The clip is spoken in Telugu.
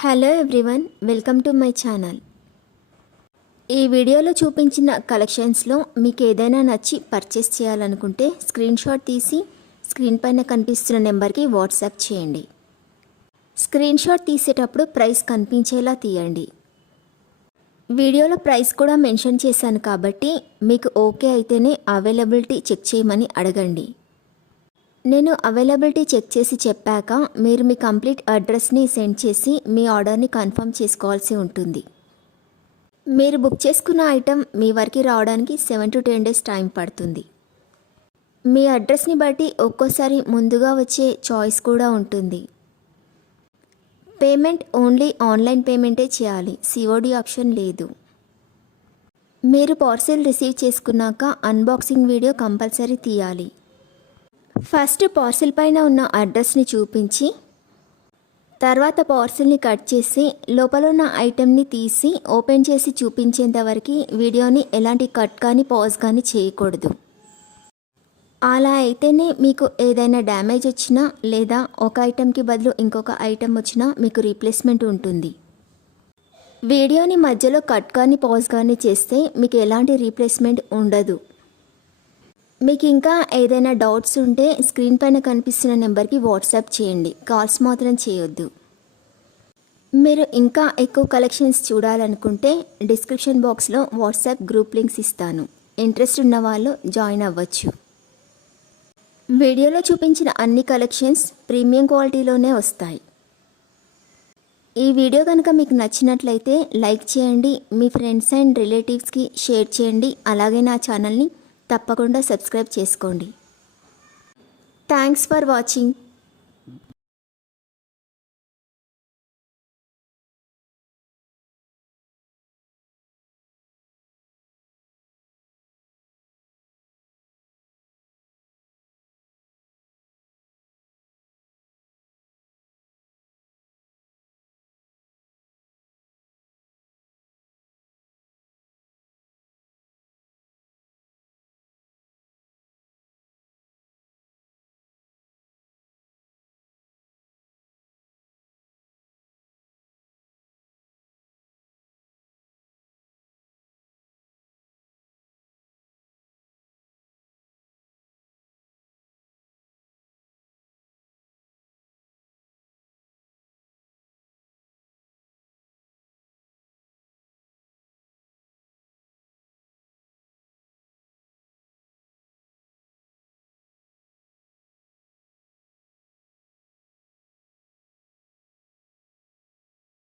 Hello everyone, welcome to my channel. ఈ వీడియోలో చూపించిన కలెక్షన్స్లో మీకు ఏదైనా నచ్చి పర్చేస్ చేయాలనుకుంటే స్క్రీన్ షాట్ తీసి స్క్రీన్ పైన కనిపిస్తున్న నెంబర్కి వాట్సాప్ చేయండి. స్క్రీన్ షాట్ తీసేటప్పుడు ప్రైస్ కనిపించేలా తీయండి. వీడియోలో ప్రైస్ కూడా మెన్షన్ చేశాను కాబట్టి మీకు ఓకే అయితేనే అవైలబిలిటీ చెక్ చేయమని అడగండి. నేను అవైలబిలిటీ చెక్ చేసి చెప్పాక మీరు మీ కంప్లీట్ అడ్రస్ని సెండ్ చేసి మీ ఆర్డర్ని కన్ఫర్మ్ చేసుకోవాల్సి ఉంటుంది. మీరు బుక్ చేసుకున్న ఐటెం మీ వరకు రావడానికి 7 to 10 days టైం పడుతుంది. మీ అడ్రస్ని బట్టి ఒక్కోసారి ముందుగా వచ్చే చాయిస్ కూడా ఉంటుంది. పేమెంట్ ఓన్లీ ఆన్లైన్ పేమెంటే చేయాలి, సిఓడి ఆప్షన్ లేదు. మీరు పార్సిల్ రిసీవ్ చేసుకున్నాక అన్బాక్సింగ్ వీడియో కంపల్సరీ తీయాలి. ఫస్ట్ పార్సిల్ పైన ఉన్న అడ్రస్ని చూపించి తర్వాత పార్సిల్ని కట్ చేసి లోపల ఉన్న ఐటెంని తీసి ఓపెన్ చేసి చూపించేంత వరకు వీడియోని ఎలాంటి కట్ కానీ పాజ్ కానీ చేయకూడదు. అలా అయితేనే మీకు ఏదైనా డ్యామేజ్ వచ్చినా లేదా ఒక ఐటెంకి బదులు ఇంకొక ఐటెం వచ్చినా మీకు రీప్లేస్మెంట్ ఉంటుంది. వీడియోని మధ్యలో కట్ కానీ పాజ్ కానీ చేస్తే మీకు ఎలాంటి రీప్లేస్మెంట్ ఉండదు. మీకు ఇంకా ఏదైనా డౌట్స్ ఉంటే స్క్రీన్ పైన కనిపిస్తున్న నెంబర్కి వాట్సాప్ చేయండి, కాల్స్ మాత్రం చేయొద్దు. మీరు ఇంకా ఎక్కువ కలెక్షన్స్ చూడాలనుకుంటే డిస్క్రిప్షన్ బాక్స్లో వాట్సాప్ గ్రూప్ లింక్స్ ఇస్తాను, ఇంట్రెస్ట్ ఉన్న వాళ్ళు జాయిన్ అవ్వచ్చు. వీడియోలో చూపించిన అన్ని కలెక్షన్స్ ప్రీమియం క్వాలిటీలోనే వస్తాయి. ఈ వీడియో కనుక మీకు నచ్చినట్లయితే లైక్ చేయండి, మీ ఫ్రెండ్స్ అండ్ రిలేటివ్స్కి షేర్ చేయండి. అలాగే నా ఛానల్ని తప్పకుండా సబ్స్క్రైబ్ చేసుకోండి. Thanks for watching.